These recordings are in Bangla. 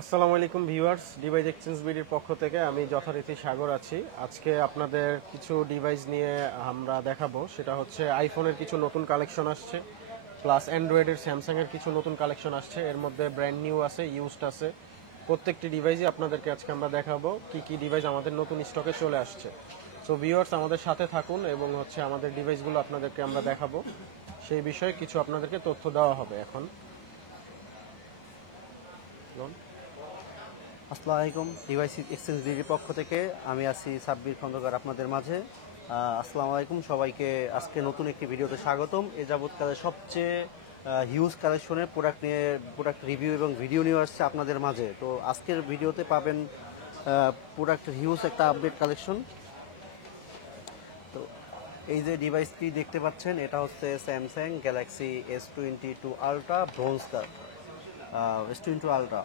আসসালামু আলাইকুম ভিউয়ার্স, ডিভাইস এক্সচেঞ্জ বিডির পক্ষ থেকে আমি যথারীতি সাগর আছি। আজকে আপনাদের কিছু ডিভাইস নিয়ে আমরা দেখাবো। সেটা হচ্ছে আইফোনের কিছু নতুন কালেকশন আসছে, প্লাস অ্যান্ড্রয়েডের স্যামসাংয়ের কিছু নতুন কালেকশন আসছে। এর মধ্যে ব্র্যান্ড নিউ আছে, ইউজড আছে। প্রত্যেকটি ডিভাইসই আপনাদেরকে আজকে আমরা দেখাবো কি কি ডিভাইস আমাদের নতুন স্টকে চলে আসছে। সো ভিউয়ার্স, আমাদের সাথে থাকুন এবং হচ্ছে আমাদের ডিভাইসগুলো আপনাদেরকে আমরা দেখাবো। সেই বিষয়ে কিছু আপনাদেরকে তথ্য দেওয়া হবে এখন। আসসালামু আলাইকুম। ডিভাইস এক্সচেঞ্জ বিডির পক্ষ থেকে আমি আছি সাব্বির খন্দকার আপনাদের মাঝে। আসসালামু আলাইকুম সবাইকে। আজকে নতুন একটি ভিডিওতে স্বাগতম। এ যাবৎকালের সবচেয়ে হিউজ কালেকশনের প্রোডাক্ট রিভিউ এবং ভিডিও নিয়ে আসছে আপনাদের মাঝে। তো আজকের ভিডিওতে পাবেন প্রোডাক্ট হিউজ একটা আপডেট কালেকশন। তো এই যে ডিভাইসটি দেখতে পাচ্ছেন, এটা হচ্ছে Samsung Galaxy S22 ultra bronze colour, S22 ultra.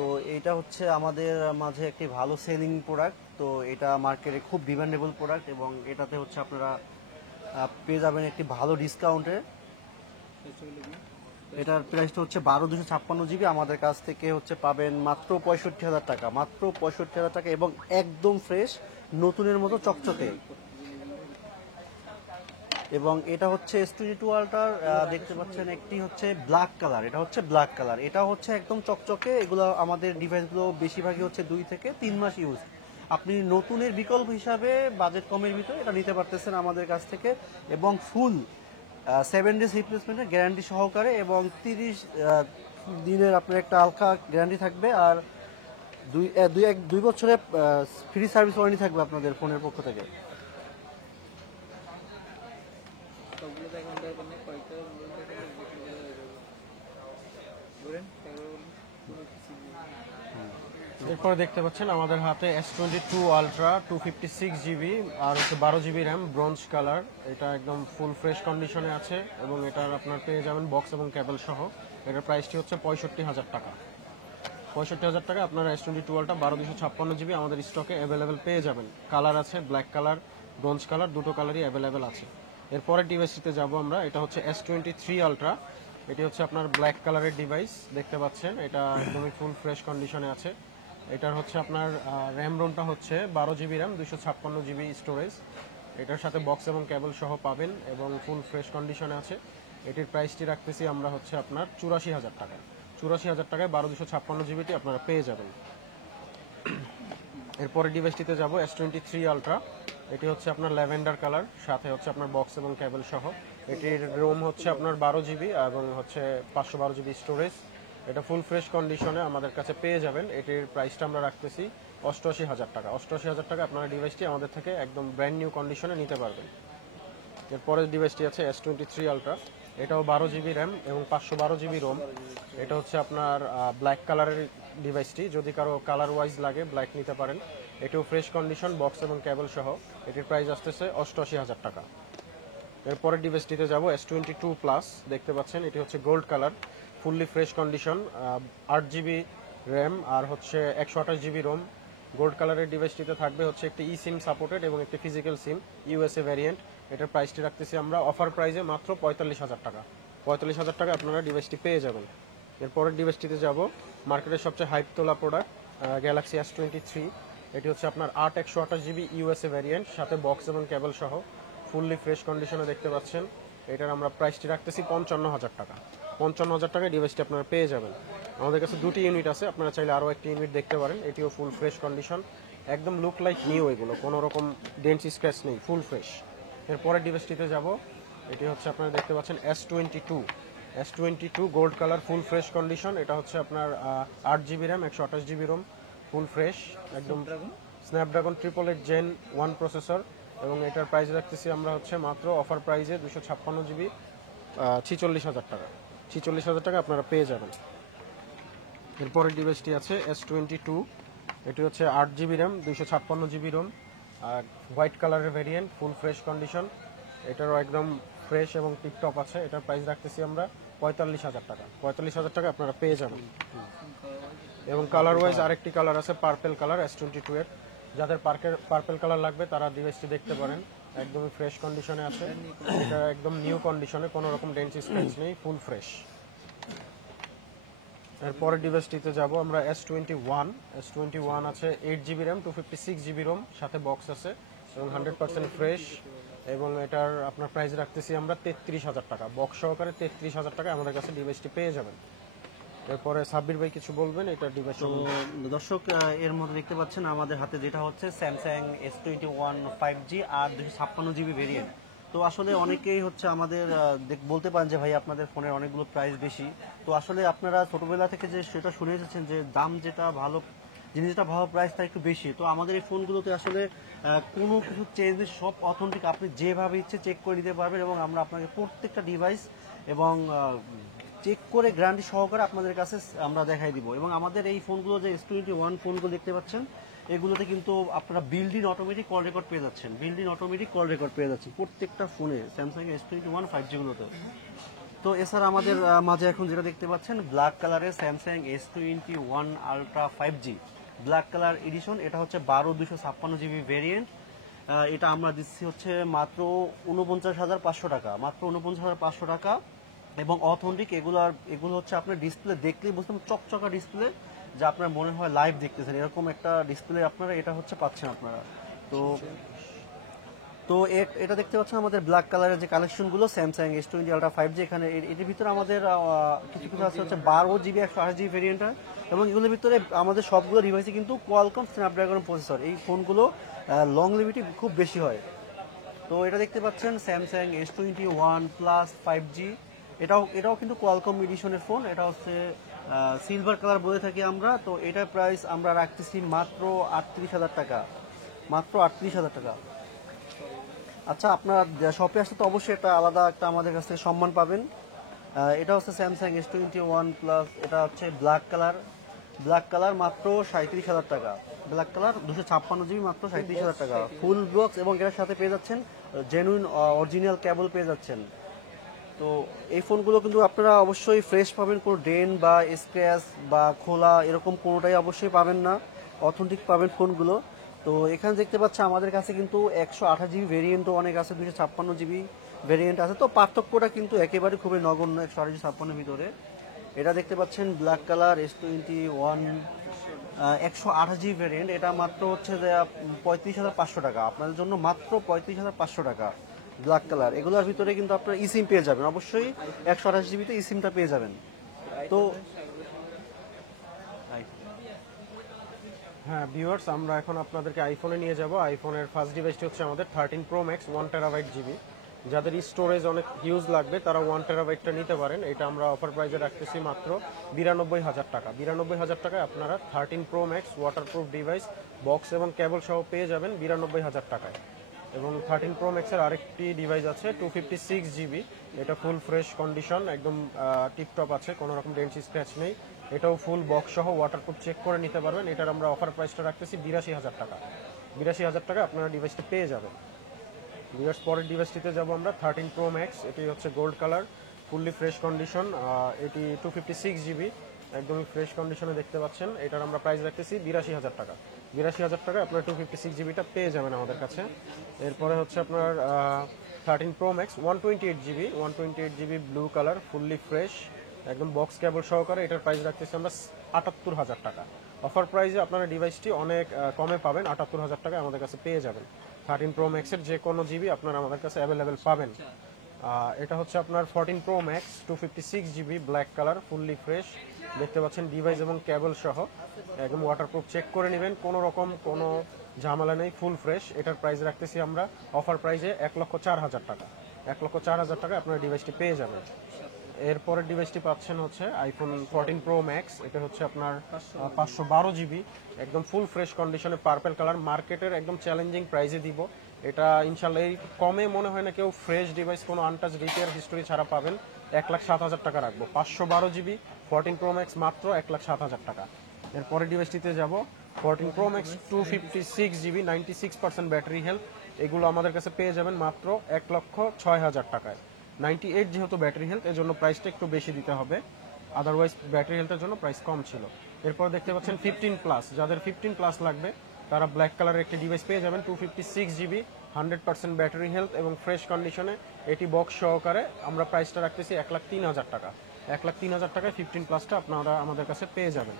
তো এটা হচ্ছে আমাদের মাঝে একটি ভালো সেলিং প্রোডাক্ট। তো এটা মার্কেটে খুব ডিমান্ডেবল প্রোডাক্ট এবং এটাতে হচ্ছে আপনারা পেয়ে যাবেন একটি ভালো ডিসকাউন্টে। এটার প্রাইসটা হচ্ছে 12/256 GB। আমাদের কাছ থেকে হচ্ছে পাবেন মাত্র 65,000 টাকা, মাত্র 65,000 টাকা এবং একদম ফ্রেশ, নতুনের মতো চকচকে। এবং এটা হচ্ছে S22 আলট্রার, দেখতে পাচ্ছেন একটি হচ্ছে ব্ল্যাক কালার, এটা হচ্ছে ব্ল্যাক কালার, এটা হচ্ছে একদম চকচকে। এগুলো আমাদের ডিভাইসগুলো বেশিরভাগই হচ্ছে 2 থেকে 3 মাস ইউজ। আপনি নতুনের বিকল্প হিসাবে বাজেট কমের ভিতরে এটা নিতে পারতেছেন আমাদের কাছ থেকে এবং ফুল 7 ডেজ রিপ্লেসমেন্টের গ্যারান্টি সহকারে এবং 30 দিনের আপনার একটা হালকা গ্যারান্টি থাকবে। আর 2 বছরের ফ্রি সার্ভিস ওয়ারেন্টি থাকবে আপনাদের ফোনের পক্ষ থেকে। এরপরে দেখতে পাচ্ছেন আমাদের হাতে S22 আলট্রা 256 GB আর হচ্ছে 12 GB র্যাম, ব্রোঞ্জ কালার। এটা একদম ফুল ফ্রেশ কন্ডিশনে আছে এবং এটার আপনার পেয়ে যাবেন বক্স এবং কেবল সহ। এটার প্রাইসটি হচ্ছে 65,000 টাকা। 65,000 টাকা আপনারা S22 আলট্রা 12/256 GB আমাদের স্টকে অ্যাভেলেবেল পেয়ে যাবেন। কালার আছে ব্ল্যাক কালার, ব্রোঞ্জ কালার, দুটো কালারই অ্যাভেলেবেল আছে। এরপরের ডিভাইসটিতে যাব আমরা। এটা হচ্ছে S23 আলট্রা। এটি হচ্ছে আপনার ব্ল্যাক কালারের ডিভাইস, দেখতে পাচ্ছেন। এটা একদমই ফুল ফ্রেশ কন্ডিশনে আছে। এটার হচ্ছে আপনার র্যাম রোমটা হচ্ছে 12 GB র্যাম, 256 GB স্টোরেজ। এটার সাথে বক্স এবং কেবল সহ পাবেন এবং ফুল ফ্রেশ কন্ডিশনে আছে। এটির প্রাইসটি রাখতেছি আমরা হচ্ছে আপনার 84,000 টাকা। 84,000 টাকায় 12/256 GBটি আপনারা পেয়ে যাবেন। এরপরে ডিভাইসটিতে যাব S23 আলট্রা। এটি হচ্ছে আপনার ল্যাভেন্ডার কালার, সাথে হচ্ছে আপনার বক্স এবং কেবল সহ। এটির রোম হচ্ছে আপনার 12 GB এবং হচ্ছে 512 GB স্টোরেজ। এটা ফুল ফ্রেশ কন্ডিশনে আমাদের কাছে পেয়ে যাবেন। এটির প্রাইসটা আমরা রাখতেছি 88,000 টাকা। 88,000 টাকা আপনারা ডিভাইসটি আমাদের থেকে একদম ব্র্যান্ড নিউ কন্ডিশনে নিতে পারবেন। এরপরের ডিভাইসটি আছে S23 আলট্রা। এটাও 12 GB র্যাম এবং 512 GB রোম। এটা হচ্ছে আপনার ব্ল্যাক কালারের ডিভাইসটি। যদি কারো কালার ওয়াইজ লাগে ব্ল্যাক নিতে পারেন। এটিও ফ্রেশ কন্ডিশন, বক্স এবং কেবল সহ। এটির প্রাইস আসতেছে 88,000 টাকা। এরপরের ডিভাইসটিতে যাব S22 প্লাস। দেখতে পাচ্ছেন এটি হচ্ছে gold colour, fully fresh condition, 8 GB RAM আর হচ্ছে 128 GB রোম। গোল্ড কালারের ডিভাইসটিতে থাকবে হচ্ছে একটি ই সিম সাপোর্টেড এবং একটি ফিজিক্যাল সিম, ইউএসএ ভ্যারিয়েন্ট। এটার প্রাইসটি রাখতেছি আমরা অফার প্রাইসে মাত্র 45,000 টাকা। 45,000 টাকা আপনারা ডিভাইসটি পেয়ে যাবেন। এরপরের ডিভাইসটিতে যাব, মার্কেটের সবচেয়ে হাইপ তোলা প্রোডাক্ট, গ্যালাক্সি S23। এটি হচ্ছে আপনার 8/128 GB ইউএসএ ভ্যারিয়েন্ট, সাথে বক্স এবং কেবল সহ ফুললি ফ্রেশ কন্ডিশনে দেখতে পাচ্ছেন। এটার আমরা প্রাইসটি রাখতেছি 55,000 টাকা। 55,000 টাকায় ডিভাইসটি আপনারা পেয়ে যাবেন। আমাদের কাছে দুটি ইউনিট আছে, আপনারা চাইলে আরও একটি ইউনিট দেখতে পারেন। এটিও ফুল ফ্রেশ কন্ডিশন, একদম লুক লাইক নিউ। এগুলো কোনো রকম ডেন্ট স্ক্র্যাচ নেই, ফুল ফ্রেশ। এরপরের ডিভাইসটিতে যাব। এটি হচ্ছে আপনারা দেখতে পাচ্ছেন S22 gold colour, full fresh condition. এটা হচ্ছে আপনার 8 GB RAM, 128 GB ROM, full fresh একদম। স্ন্যাপড্রাগন 888 Gen 1 প্রসেসর এবং এটার প্রাইস রাখতেছি আমরা হচ্ছে মাত্র অফার প্রাইসে 256 GB, 46,000 টাকা। 46,000 টাকা আপনারা পেয়ে যাবেন। এরপরের ডিভাইসটি আছে S22। এটি হচ্ছে 8 GB র্যাম, 256 GB রোম, আর হোয়াইট কালারের ভেরিয়েন্ট, ফুল ফ্রেশ কন্ডিশন। এটারও একদম ফ্রেশ এবং টিপটপ আছে। এটার প্রাইস রাখতেছি আমরা 45,000 টাকা। 45,000 টাকা আপনারা পেয়ে যাবেন। এবং কালার ওয়াইজ আরেকটি কালার আছে পার্পেল কালার S22 এর। যাদের পার্পেল কালার লাগবে তারা ডিভাইসটি দেখতে পারেন। একদমই ফ্রেশ কন্ডিশনে আছে। এটা একদম নিউ কন্ডিশনে, কোনো রকম ডেন্ট স্ক্র্যাচ নেই, ফুল ফ্রেশ। এরপরের ডিভাইসটিতে যাব আমরা S21 আছে 8 GB র্যাম 256 GB রোম, সাথে বক্স আছে এবং 100% ফ্রেশ, এবং এটার আপনার প্রাইস রাখতেছি আমরা 33,000 টাকা, বক্স সহকারে 33,000 টাকা আমাদের কাছে ডিভাইসটি পেয়ে যাবেন। এরপরে সাব্বির ভাই কিছু বলবেন এটা ডিভাইস। তো দর্শক, এর মধ্যে দেখতে পাচ্ছেন আমাদের হাতে যেটা হচ্ছে স্যামসাং S21 5G আর 256 GB ভেরিয়েন্ট। তো আসলে অনেকেই হচ্ছে আমাদের বলতে পারেন যে ভাই আপনাদের ফোনের অনেকগুলো প্রাইস বেশি। তো আসলে আপনারা ছোটবেলা থেকে যে সেটা শুনে এসেছেন যে দাম যেটা ভালো, জিনিসটা ভালো, প্রাইসটা একটু বেশি। তো আমাদের এই ফোনগুলোতে আসলে কোনো কিছু চেঞ্জ, সব অথেন্টিক, আপনি যেভাবে ইচ্ছে চেক করে নিতে পারবেন এবং আমরা আপনাকে প্রত্যেকটা ডিভাইস এবং চেক করে গ্যারান্টি সহকারে আপনাদের কাছে আমরা দেখাই দিব। এবং আমাদের এই ফোনগুলো যে S21 ফোনগুলো দেখতে পাচ্ছেন, এগুলোতে কিন্তু আপনারা build in automatic call record পেয়ে যাচ্ছেন, প্রত্যেকটা ফোনে স্যামসাং S21 5G গুলোতে। তো এছাড়া আমাদের মাঝে এখন যেটা দেখতে পাচ্ছেন ব্ল্যাক কালারের Samsung S21 ultra 5G black colour addition, এটা হচ্ছে 12/256 GB ভেরিয়েন্ট। এটা আমরা দিচ্ছি হচ্ছে মাত্র 49,500 টাকা, মাত্র 49,500 টাকা। এবং অথেন্টিক এগুলো হচ্ছে আপনার ডিসপ্লে দেখলেই বুঝতে চকচকা ডিসপ্লে, যা আপনার মনে হয় লাইভ দেখতেছেন, এরকম একটা ডিসপ্লে আপনারা এটা হচ্ছে পাচ্ছেন আপনারা। তো তো এটা দেখতে পাচ্ছেন আমাদের ব্ল্যাক কালারের যে কালেকশনগুলো স্যামসাং S20 আলট্রা 5G, এখানে এটির ভিতরে আমাদের কিছু কিছু আছে হচ্ছে 12 GB 128 GB ভেরিয়েন্ট, এবং এগুলোর ভিতরে আমাদের সবগুলো ডিভাইসে কিন্তু কোয়ালকম স্ন্যাপড্রাগন প্রসেসর, এই ফোনগুলো লং লিভিটি খুব বেশি হয়। তো এটা দেখতে পাচ্ছেন স্যামসাং S21 প্লাস 5G, এটাও কিন্তু কোয়ালকম এডিশনের ফোন, এটা হচ্ছে সিলভার কালার বলে থাকি আমরা। তো এটার প্রাইস আমরা রাখতেছি মাত্র 38,000 টাকা, মাত্র 38,000 টাকা। আচ্ছা, আপনার শপে আসলে তো অবশ্যই এটা আলাদা একটা আমাদের কাছ থেকে সম্মান পাবেন। এটা হচ্ছে স্যামসাং S21 প্লাস, এটা হচ্ছে ব্ল্যাক কালার মাত্র 37,000 টাকা, ব্ল্যাক কালার 256 GB মাত্র 37,000 টাকা, ফুল বক্স, এবং এটার সাথে পেয়ে যাচ্ছেন জেনুইন অরিজিনাল কেবল পেয়ে যাচ্ছেন। তো এই ফোনগুলো কিন্তু আপনারা অবশ্যই ফ্রেশ পাবেন, কোনো ডেন বা স্ক্র্যাচ বা খোলা এরকম কোনোটাই অবশ্যই পাবেন না, অথেন্টিক পাবেন ফোনগুলো। তো এখানে দেখতে পাচ্ছেন আমাদের কাছে কিন্তু 128 GB ভেরিয়েন্টও অনেক আছে, 256 GB ভেরিয়েন্ট আছে। তো পার্থক্যটা কিন্তু একেবারে খুবই নগণ্য 128-56 ভিতরে। এটা দেখতে পাচ্ছেন black colour S21 128 GB variant, এটা মাত্র হচ্ছে যে 35,500 টাকা, আপনাদের জন্য মাত্র 35,500 টাকা ব্ল্যাক কালার। এগুলোর ভিতরে কিন্তু আপনারা ইসিম পেয়ে যাবেন, অবশ্যই 128 GB তে ইসিমটা পেয়ে যাবেন। তো হ্যাঁ ভিউয়ার্স, আমরা এখন আপনাদেরকে আইফোনে নিয়ে যাব। আইফোনের ফার্স্ট ডিভাইসটি হচ্ছে আমাদের 13 Pro Max 1TB GB। যাদের স্টোরেজ অনেক হিউজ লাগবে তারা 1TB নিতে পারেন। এটা আমরা অফার প্রাইসে রাখতেছি মাত্র 92,000 টাকা। 92,000 টাকায় আপনারা 13 Pro Max waterproof device, box এবং কেবল সহ পেয়ে যাবেন 92,000 টাকায়। এবং 13 Pro Max এর আরেকটি ডিভাইস আছে 256 GB, এটা ফুল ফ্রেশ কন্ডিশন, একদম টিপটপ আছে, কোনো রকম ডেন্ট স্ক্র্যাচ নেই। এটাও ফুল বক্স সহ ওয়াটারপ্রুফ চেক করে নিতে পারবেন। এটার আমরা অফার প্রাইসটা রাখতেছি 82,000 টাকা। 82,000 টাকা আপনারা ডিভাইসটি পেয়ে যাবেন। ভিউয়ার্স, পরের ডিভাইসটিতে যাব আমরা 13 Pro Max, এটি হচ্ছে gold colour, fully fresh condition, এটি 256 GB, একদমই ফ্রেশ কন্ডিশনে দেখতে পাচ্ছেন। এটার আমরা প্রাইস রাখতেছি 82,000 টাকা। 82,000 টাকা আপনার 256 GBটা পেয়ে যাবেন আমাদের কাছে। এরপরে হচ্ছে আপনার 13 Pro Max 128 GB blue colour, fully fresh, একদম বক্স কেবল সহকারে। এটার প্রাইস রাখতেছি আমরা 78,000 টাকা। অফার প্রাইসে আপনারা ডিভাইসটি অনেক কমে পাবেন, 78,000 টাকায় আমাদের কাছে পেয়ে যাবেন। 13 Pro Max এর যে কোনো জিবি আপনারা আমাদের কাছে অ্যাভেলেবেল পাবেন। এটা হচ্ছে আপনার 14 Pro Max 256 GB black colour, fully fresh, দেখতে পাচ্ছেন ডিভাইস এবং কেবল সহ, একদম ওয়াটারপ্রুফ চেক করে নেবেন, কোনো রকম কোনো ঝামেলা নেই, ফুল ফ্রেশ। এটার প্রাইস রাখতেছি আমরা অফার প্রাইসে 1,04,000 টাকা। 1,04,000 টাকা আপনার ডিভাইসটি পেয়ে যাবেন। এরপরের ডিভাইসটি পাচ্ছেন হচ্ছে আইফোন 14 Pro Max, এটা হচ্ছে আপনার 512 GB, একদম ফুল ফ্রেশ কন্ডিশনে, পার্পল কালার, মার্কেটের একদম চ্যালেঞ্জিং প্রাইসে দিব। এটা ইনশাল্লাহ এই কমে মনে হয় না কেউ ফ্রেশ ডিভাইস কোনো আনটাচ রিপেয়ার হিস্টোরি ছাড়া পাবেন। 1,07,000 টাকা রাখবো। 512 GB 14 Pro Max মাত্র 1,07,000 টাকা। এরপরের ডিভাইসটিতে যাব 14 Pro Max 256 GB 96% battery health, এগুলো আমাদের কাছে পেয়ে যাবেন মাত্র 1,06,000 টাকায়। 98 যেহেতু ব্যাটারি হেলথ, এর জন্য প্রাইসটা একটু বেশি দিতে হবে, আদারওয়াইজ ব্যাটারি হেলথের জন্য প্রাইস কম ছিল। এরপর দেখতে পাচ্ছেন 15 প্লাস, যাদের 15 প্লাস লাগবে তারা ব্ল্যাক কালারের একটি ডিভাইস পেয়ে যাবেন 256 GB 100% ব্যাটারি হেলথ এবং ফ্রেশ কন্ডিশনে, এটি বক্স সহকারে। আমরা প্রাইসটা রাখতেছি 1,03,000 টাকা। 1,03,000 টাকায় 15 প্লাসটা আপনারা আমাদের কাছে পেয়ে যাবেন।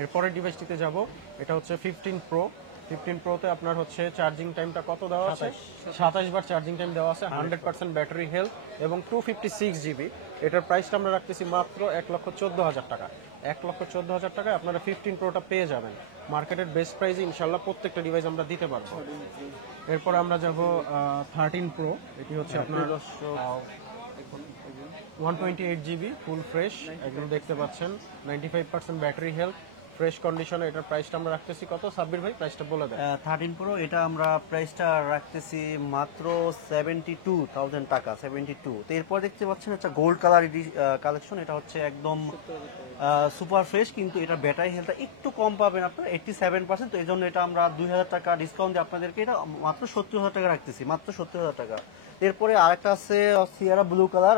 এরপরের ডিভাইসটিতে যাব, এটা হচ্ছে 15 প্রোতে আপনার হচ্ছে চার্জিং টাইমটা কত দেওয়া আছে? 27 বার চার্জিং টাইম দেওয়া আছে, 100% ব্যাটারি হেলথ এবং 256 জিবি। এটার প্রাইসটা আমরা রাখতেছি মাত্র 1,14,000 টাকা। 1,14,000 টাকায় আপনারা 15 প্রোটা পেয়ে যাবেন। মার্কেটের বেস্ট প্রাইসে ইনশাল্লাহ প্রত্যেকটা ডিভাইস আমরা দিতে পারবো। এরপর আমরা যাব 13 প্রো, এটি হচ্ছে আপনার 128 জিবি ফুল ফ্রেশ, একদম দেখতে পাচ্ছেন 95% ব্যাটারি হেলথ, ফ্রেশ কন্ডিশনে। এটার প্রাইসটা আমরা রাখতেছি কত? সাব্বির ভাই প্রাইসটা বলে দেন। 13 প্রো এটা আমরা প্রাইসটা রাখতেছি মাত্র 72,000 টাকা, 72। তো এরপর দেখতে পাচ্ছেন একটা গোল্ড কালার কালেকশন, এটা হচ্ছে একদম সুপার ফ্রেশ, কিন্তু এটা ব্যাটারি হেলথটা একটু কম পাবেন আপনার 87%। তো এই জন্য এটা আমরা 2,000 টাকা ডিসকাউন্ট দিয়ে আপনাদেরকে এটা মাত্র 70,000 টাকা রাখতেছি, মাত্র 70,000 টাকা। এরপরে আরেকটা আছে সিয়ারা ব্লু কালার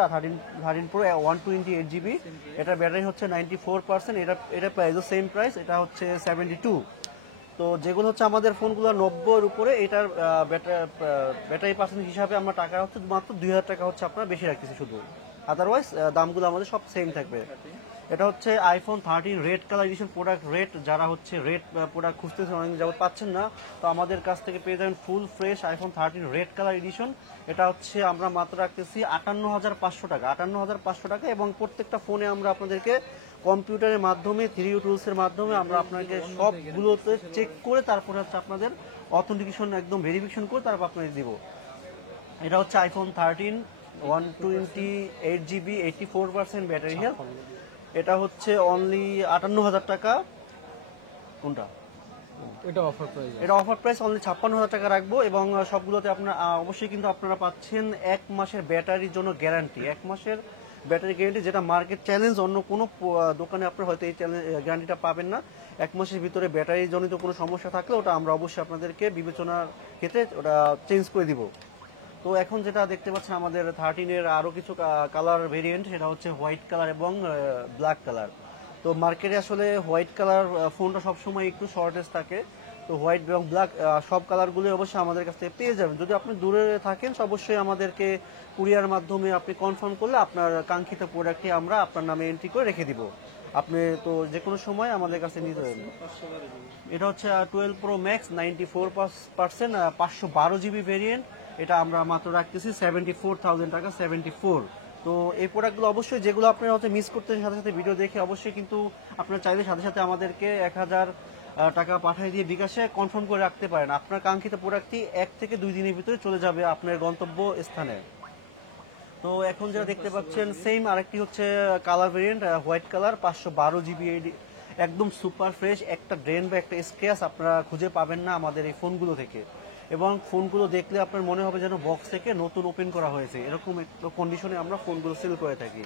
13 প্রো 128 জিবি, এটা ব্যাটারি হচ্ছে 94%, এটা প্রাইসও সেম প্রাইস, এটা হচ্ছে 72। তো যেগুলো হচ্ছে আমাদের ফোনগুলো 90-এর উপরে, এটার ব্যাটারি পার্সেন্ট হিসাবে আমরা টাকা হচ্ছে মাত্র 2,000 টাকা হচ্ছে আপনারা বেশি রাখতেছি শুধু, আদারওয়াইজ দামগুলো আমাদের সব সেম থাকবে। এটা হচ্ছে iPhone 13 red colour addition product. Red যারা হচ্ছে রেড প্রোডাক্ট খুঁজতেছেন, অনেক যাবত পাচ্ছেন না, তো আমাদের কাছ থেকে পেয়ে যাবেন full fresh iPhone 13 red colour addition. এটা হচ্ছে আমরা মাত্র রাখতেছি 58,500 টাকা, 58,500 টাকা। এবং প্রত্যেকটা ফোনে আমরা আপনাদেরকে কম্পিউটারের মাধ্যমে 3U টুলসের মাধ্যমে আমরা আপনাকে সবগুলোতে চেক করে তারপরে হচ্ছে আপনাদের অথেন্টিকেশন একদম ভেরিফিকেশন করে তারপর আপনাদের দিব। এটা হচ্ছে আইফোন 13 128 জিবি 84% ব্যাটারি হেলথ, এটা হচ্ছে অনলি 58,000 টাকা। কোনটা? এটা অফার প্রাইস, এটা অফার প্রাইস অনলি 56,000 টাকা রাখবো। এবং সবগুলোতে আপনারা অবশ্যই কিন্তু আপনারা পাচ্ছেন 1 মাসের ব্যাটারির জন্য গ্যারান্টি, 1 মাসের ব্যাটারি গ্যারান্টি, যেটা মার্কেট চ্যালেঞ্জ। অন্য কোনো দোকানে আপনারা হয়তো এই গ্যারান্টিটা পাবেন না। 1 মাসের ভিতরে ব্যাটারি জনিত কোনো সমস্যা থাকলে ওটা আমরা অবশ্যই আপনাদেরকে বিবেচনার ক্ষেত্রে ওটা চেঞ্জ করে দিব। তো এখন যেটা দেখতে পাচ্ছেন আমাদের 13-এর আরও কিছু কালার ভেরিয়েন্ট, সেটা হচ্ছে হোয়াইট কালার এবং ব্ল্যাক কালার। তো মার্কেটে আসলে হোয়াইট কালার ফোনটা সবসময় একটু শর্টেজ থাকে, তো হোয়াইট এবং ব্ল্যাক সব কালারগুলো অবশ্যই আমাদের কাছ থেকে পেয়ে যাবেন। যদি আপনি দূরে থাকেন অবশ্যই আমাদেরকে কুরিয়ার মাধ্যমে আপনি কনফার্ম করলে আপনার কাঙ্ক্ষিত প্রোডাক্টটি আমরা আপনার নামে এন্ট্রি করে রেখে দিব। আপনি তো যে কোনো সময় আমাদের কাছে নিতে পারেন। এটা হচ্ছে 12 প্রো ম্যাক্স 94% 512 জিবি ভেরিয়েন্ট, এটা আমরা মাত্র রাখতেছি 74,000 টাকা, 74। তো এই প্রোডাক্টগুলো অবশ্যই যেগুলো আপনারা হচ্ছে মিস করতে সাথে সাথে ভিডিও দেখে অবশ্যই কিন্তু আপনারা চাইলে সাথে সাথে আমাদেরকে 1,000 টাকা পাঠিয়ে দিয়ে বিকাশে কনফার্ম করে রাখতে পারেন। আপনার কাঙ্ক্ষিত প্রোডাক্টটি 1 থেকে 2 দিনের ভিতরে চলে যাবে আপনার গন্তব্য স্থানে। তো এখন যেটা দেখতে পাচ্ছেন সেম আরেকটি হচ্ছে colour variant white colour 512 GB, একদম সুপার ফ্রেশ, একটা ড্রেন বা একটা স্ক্র্যাচ আপনারা খুঁজে পাবেন না আমাদের এই ফোনগুলো থেকে। এবং ফোনগুলো দেখলে আপনার মনে হবে যেন বক্স থেকে নতুন ওপেন করা হয়েছে, এরকম কন্ডিশনে আমরা ফোনগুলো সেল করে থাকি।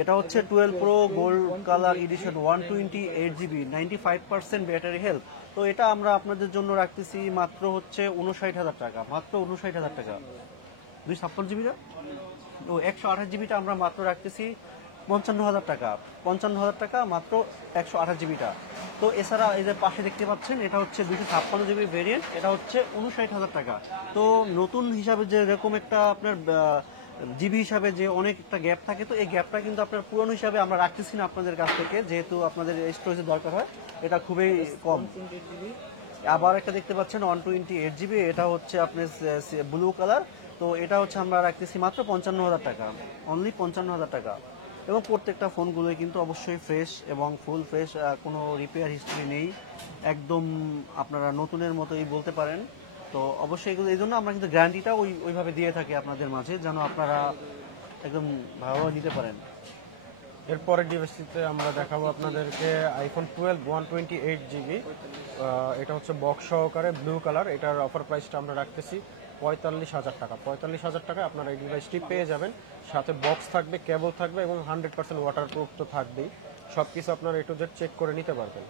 এটা হচ্ছে 12 pro gold colour addition 128 GB 95% battery health. তো এটা আমরা আপনাদের জন্য রাখতেছি মাত্র হচ্ছে 59,000 টাকা, মাত্র 59,000 টাকা। 256 জিবিটা ও 128 জিবিটা আমরা মাত্র রাখতেছি 55,000 টাকা, 55,000 টাকা মাত্র 128 জিবিটা। তো এছাড়া এই যে পাশে দেখতে পাচ্ছেন এটা হচ্ছে 256 জিবি ভেরিয়েন্ট, এটা হচ্ছে 59,000 টাকা। তো নতুন হিসাবে যে এরকম একটা আপনার জিবি হিসাবে যে অনেক একটা গ্যাপ থাকে, তো এই গ্যাপটা কিন্তু আপনার পুরনো হিসাবে আমরা রাখতেছি না আপনাদের কাছ থেকে, যেহেতু আপনাদের স্টোরেজের দরকার হয়, এটা খুবই কম। আবার একটা দেখতে পাচ্ছেন 128 জিবি, এটা হচ্ছে আপনার ব্লু কালার, তো এটা হচ্ছে আমরা রাখতেছি মাত্র 55,000 টাকা, অনলি 55,000 টাকা। এবং প্রত্যেকটা ফোনগুলোই কিন্তু অবশ্যই ফ্রেশ এবং ফুল ফ্রেশ, কোনো রিপেয়ার হিস্ট্রি নেই, একদম আপনারা নতুনের মতোই বলতে পারেন। তো অবশ্যই এগুলো এই জন্য আমরা কিন্তু গ্যারান্টিটা ওইভাবে দিয়ে থাকি আপনাদের মাঝে, যেন আপনারা একদম ভালোভাবে নিতে পারেন। এরপরের ডিভাইসটিতে আমরা দেখাবো আপনাদেরকে আইফোন 12 128 জিবি, এটা হচ্ছে বক্স সহকারে ব্লু কালার। এটার অফার প্রাইসটা আমরা রাখতেছি 45,000 টাকা। 45,000 টাকায় আপনারা এই ডিভাইসটি পেয়ে যাবেন, সাথে বক্স থাকবে, কেবল থাকবে এবং 100% ওয়াটারপ্রুফ তো থাকবেই। সব কিছু আপনারা একটু চেক করে নিতে পারবেন।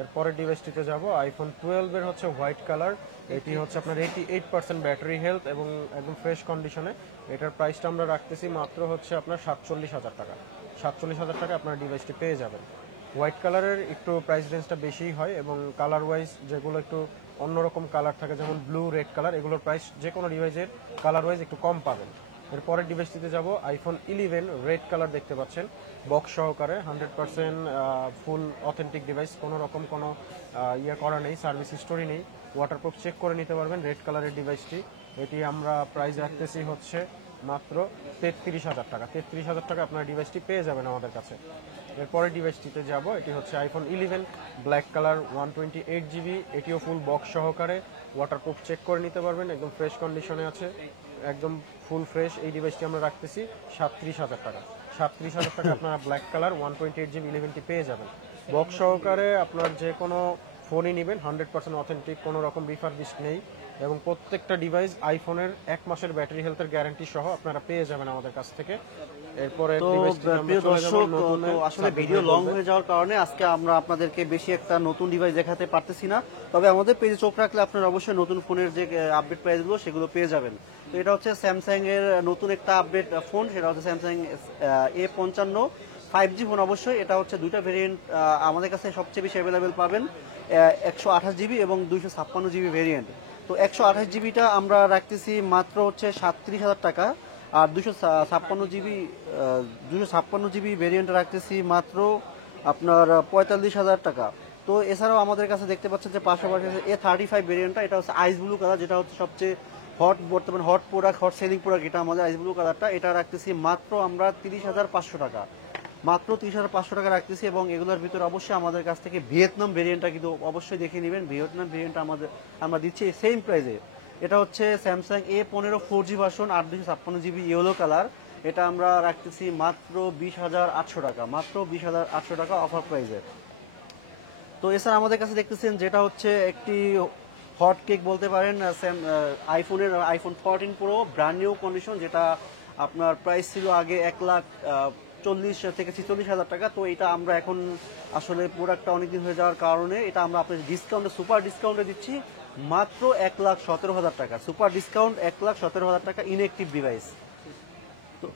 এরপরের ডিভাইসটিতে যাব আইফোন 12-এর হচ্ছে হোয়াইট কালার, এটি হচ্ছে আপনার 88% ব্যাটারি হেলথ এবং একদম ফ্রেশ কন্ডিশনে। এটার প্রাইসটা আমরা রাখতেছি মাত্র হচ্ছে আপনার 47,000 টাকা। 47,000 টাকা আপনার ডিভাইসটি পেয়ে যাবেন। হোয়াইট কালারের একটু প্রাইস রেঞ্জটা বেশিই হয় এবং কালার ওয়াইজ যেগুলো একটু অন্যরকম কালার থাকে, যেমন ব্লু রেড কালার, এগুলোর প্রাইস যে কোনো ডিভাইসের কালার ওয়াইজ একটু কম পাবেন। এরপরের ডিভাইসটিতে যাব আইফোন 11 রেড কালার দেখতে পাচ্ছেন বক্স সহকারে 100% ফুল অথেন্টিক ডিভাইস, কোনো রকম কোনো ইয়ে করা নেই, সার্ভিস হিস্টোরি নেই, ওয়াটারপ্রুফ চেক করে নিতে পারবেন রেড কালারের ডিভাইসটি। এটি আমরা প্রাইস রাখতেছি হচ্ছে মাত্র 33,000 টাকা। 33,000 টাকা আপনার ডিভাইসটি পেয়ে যাবেন আমাদের কাছে। এরপরের ডিভাইসটিতে যাব, এটি হচ্ছে আইফোন 11 ব্ল্যাক কালার 128 জিবি, এটিও ফুল বক্স সহকারে ওয়াটারপ্রুফ চেক করে নিতে পারবেন, একদম ফ্রেশ কন্ডিশনে আছে, একদম ফুল ফ্রেশ। এই ডিভাইসটি আমরা রাখতেছি 37,000 টাকা। 37,000 টাকা আপনারা ব্ল্যাক কালার 128 জিবি 11টি পেয়ে যাবেন বক্স সহকারে। আপনার যে কোনো ফোনই নেবেন 100% অথেন্টিক, কোনো রকম রিফারবিশড নেই, এবং প্রত্যেকটা ডিভাইস আইফোনের 1 মাসের ব্যাটারি হেলথের গ্যারান্টি সহ আপনারা পেয়ে যাবেন আমাদের কাছ থেকে। এরপরে তো প্রিয় দর্শক, তো আসলে ভিডিও লং হয়ে যাওয়ার কারণে আজকে আমরা আপনাদেরকে বেশি একটা নতুন ডিভাইস দেখাতে পারতেছি না, তবে আমাদের পেজে চোখ রাখলে আপনারা অবশ্যই নতুন ফোনের যে আপডেট প্রাইসগুলো সেগুলো পেয়ে যাবেন। তো এটা হচ্ছে স্যামসাং এর নতুন একটা আপডেট ফোন, সেটা হচ্ছে স্যামসাং A55 5G ফোন। অবশ্যই এটা হচ্ছে দুইটা ভেরিয়েন্ট আমাদের কাছে সবচেয়ে বেশি অ্যাভেলেবেল পাবেন, 128 জিবি এবং 256 জিবি ভেরিয়েন্ট। তো 128 জিবিটা আমরা রাখতেছি মাত্র হচ্ছে 37,000 টাকা, আর 256 জিবি ভেরিয়েন্ট রাখতেছি মাত্র আপনার 45,000 টাকা। তো এছাড়াও আমাদের কাছে দেখতে পাচ্ছেন যে পাশাপাশি A35 ভেরিয়েন্টটা, এটা হচ্ছে আইস ব্লু কালার, যেটা হচ্ছে সবচেয়ে বর্তমান hot product, hot selling product, এটা আমাদের আইস ব্লু কালারটা। এটা রাখতেছি মাত্র আমরা 30,500 টাকা, মাত্র 30,500 টাকা রাখতেছি। এবং এগুলোর ভিতরে অবশ্যই আমাদের কাছ থেকে ভিয়েতনাম ভেরিয়েন্টটা কিন্তু অবশ্যই দেখে নেবেন, ভিয়েতনাম ভেরিয়েন্টটা আমরা দিচ্ছি সেম প্রাইসে। এটা হচ্ছে Samsung A15 4G version 8 GB yellow colour, এটা আমরা রাখতেছি মাত্র 20,800 টাকা, মাত্র 20,800 টাকা অফার প্রাইসে। তো এছাড়া আমাদের কাছে দেখতেছেন যেটা হচ্ছে একটি হট কেক বলতে পারেন, iPhone 14 pro brand new condition, যেটা আপনার প্রাইস ছিল আগে 1,40,000 থেকে 46,000 টাকা। তো এটা আমরা এখন আসলে প্রোডাক্টটা অনেকদিন হয়ে যাওয়ার কারণে এটা আমরা আপনাদের ডিসকাউন্টে, সুপার ডিসকাউন্টে দিচ্ছি মাত্র 1,17,000 টাকা, সুপার ডিসকাউন্ট 1,17,000 টাকা, ইনঅ্যাক্টিভ ডিভাইস। তো